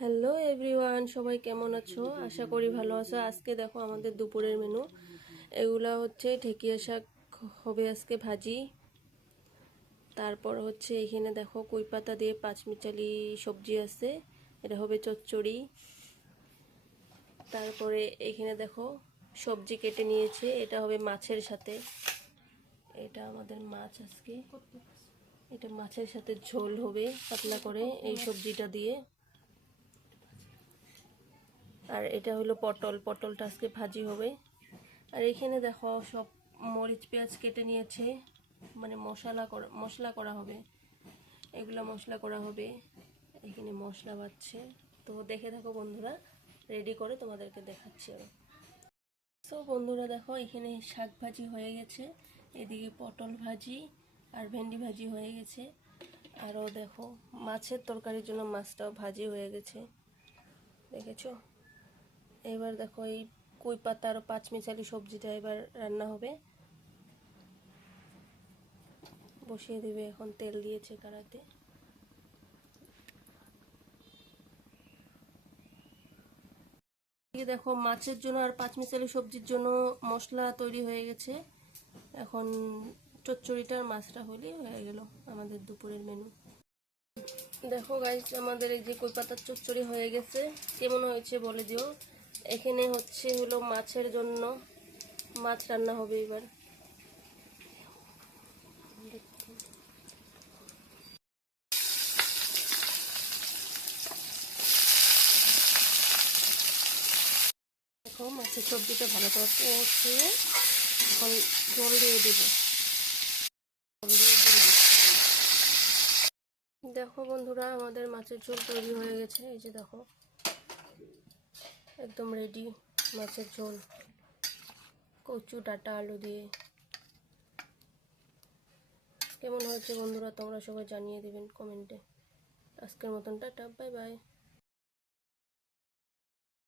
Hello everyone, সবাই কেমন আছো? আশা করি ভালো আছো। আজকে দেখো আমাদের দুপুরের মেনু। এগুলা হচ্ছে ঢেকিয়া শাক হবে আজকে ভাজি। তারপর হচ্ছে এখানে দেখো কই পাতা দিয়ে পাঁচমিশালি সবজি আছে, এটা হবে চচ্চড়ি। তারপরে এখানে দেখো সবজি কেটে নিয়েছে, এটা হবে মাছের সাথে। এটা আমাদের মাছ আজকে, এটা মাছের সাথে ঝোল হবে পাতলা করে এই সবজিটা দিয়ে। আর এটা হলো পটলটা আজকে ভাজি হবে। আর এখানে দেখো সব মরিচ পেঁয়াজ কেটে নিয়েছে, মানে মশলা করা হবে, এগুলা মশলা করা হবে। এখানে মশলা বাচ্ছে, তো দেখে থাকো বন্ধুরা, রেডি করে তোমাদেরকে দেখাচ্ছি আমি। সো বন্ধুরা দেখো এখানে শাক ভাজি হয়ে গেছে, এদিকে পটল ভাজি আর ভেন্ডি ভাজি হয়ে গেছে। আরও দেখো মাছের তরকারির জন্য মাছটাও ভাজি হয়ে গেছে, দেখেছো? এবার দেখো এই কই পাতা আর পাঁচমিশালি সবজিটা এবার রান্না হবে, বসিয়ে দেবে। এখন তেল দিয়েছে কড়াইতে। দেখো মাছের জন্য আর পাঁচমিশালি সবজির জন্য মশলা তৈরি হয়ে গেছে। এখন চচ্চড়িটার মাছটা হলেই হয়ে গেল আমাদের দুপুরের মেনু। দেখো গাইস, আমাদের এই যে কই পাতার চচ্চড়ি হয়ে গেছে, কেমন হয়েছে বলে দিও। এখানে হলো মাছের জন্য মাছ রান্না হবে এবার। দেখো মাছের সবজিটা ভালো করে কষিয়ে এখন জল দিয়ে দেব। দেখো বন্ধুরা, আমাদের মাছের ঝোল তৈরি হয়ে গেছে। এই যে দেখো একদম রেডি মাছের ঝোল, কচু ডাঁটা আলু দিয়ে। কেমন হয়েছে বন্ধুরা, তোমরা সবাই জানিয়ে দেবেন কমেন্টে। আজকের মতন টাটা, বাই বাই।